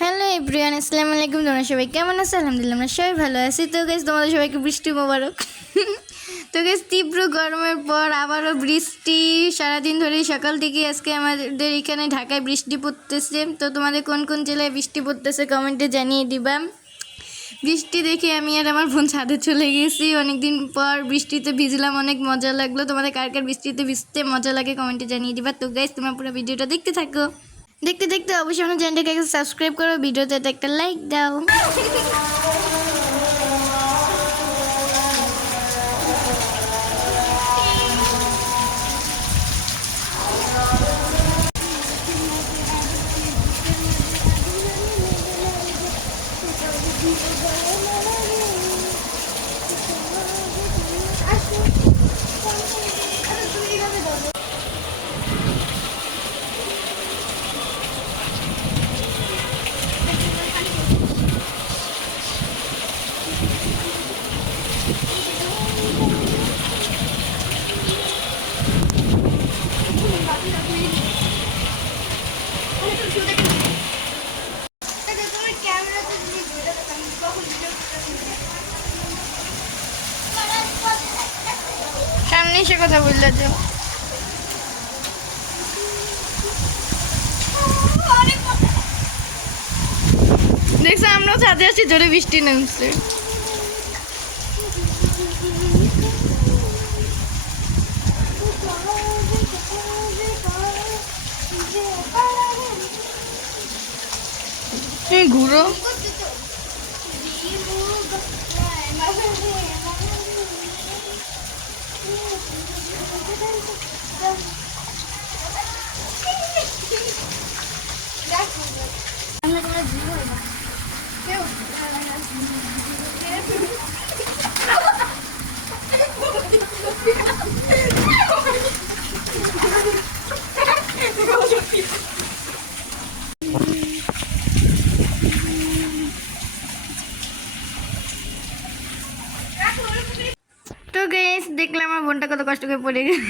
Hello everyone, আসসালামু আলাইকুম। তোমরা সবাই কেমন আছো? আলহামদুলিল্লাহ, আমরা সবাই ভালো আছি। তো গেছ তোমাদের সবাইকে বৃষ্টি মোবারক। তো গেছ তীব্র গরমের পর আবারও বৃষ্টি। সারাদিন ধরে সকাল থেকে আজকে আমাদের এখানে ঢাকায় বৃষ্টি পড়তেছে। তো তোমাদের কোন কোন জেলায় বৃষ্টি পড়তেছে কমেন্টে জানিয়ে দিবা। বৃষ্টি দেখে আমি আর আমার বোন ছাদে চলে গেছি। অনেকদিন পর বৃষ্টিতে ভিজলাম, অনেক মজা লাগল। তোমাদের কার কার বৃষ্টিতে ভিজতে মজা লাগে কমেন্টে জানিয়ে দিবা। তো গাইজ তোমরা পুরো ভিডিওটা দেখতে থাকো। দেখতে দেখতে অবশ্যই আমার চ্যানেলটাকে সাবস্ক্রাইব করো ভিডিওতে একটা লাইক দাও। সামনে এসে কথা বললে যে দেখছ আমরাও ছাদে আসছি জোরে বৃষ্টি নামছে। তুমি ঘুরো। তো গেস দেখলাম আমার বোনটা কত কষ্ট করে পড়ে গেল।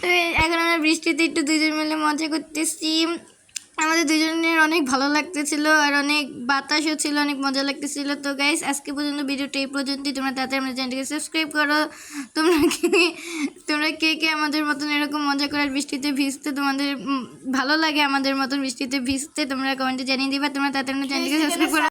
তো এখন আমরা বৃষ্টিতে একটু দুজন মিলে মজা করতেছি। আমাদের দুজনের অনেক ভালো লাগতেছিল আর অনেক বাতাসও ছিল, অনেক মজা লাগতেছিল। তো গাইস আজকে পর্যন্ত ভিডিওটা এই পর্যন্তই। তোমরা তাতে আমাদের চ্যানেলটাকে সাবস্ক্রাইব করো। তোমরা কি, তোমরা কে কে আমাদের মতন এরকম মজা করার বৃষ্টিতে ভিজতে তোমাদের ভালো লাগে আমাদের মতন বৃষ্টিতে ভিজতে, তোমরা কমেন্টে জানিয়ে দিবা। তোমরা তাতে আমাদের চ্যানেলটাকে সাবস্ক্রাইব করো।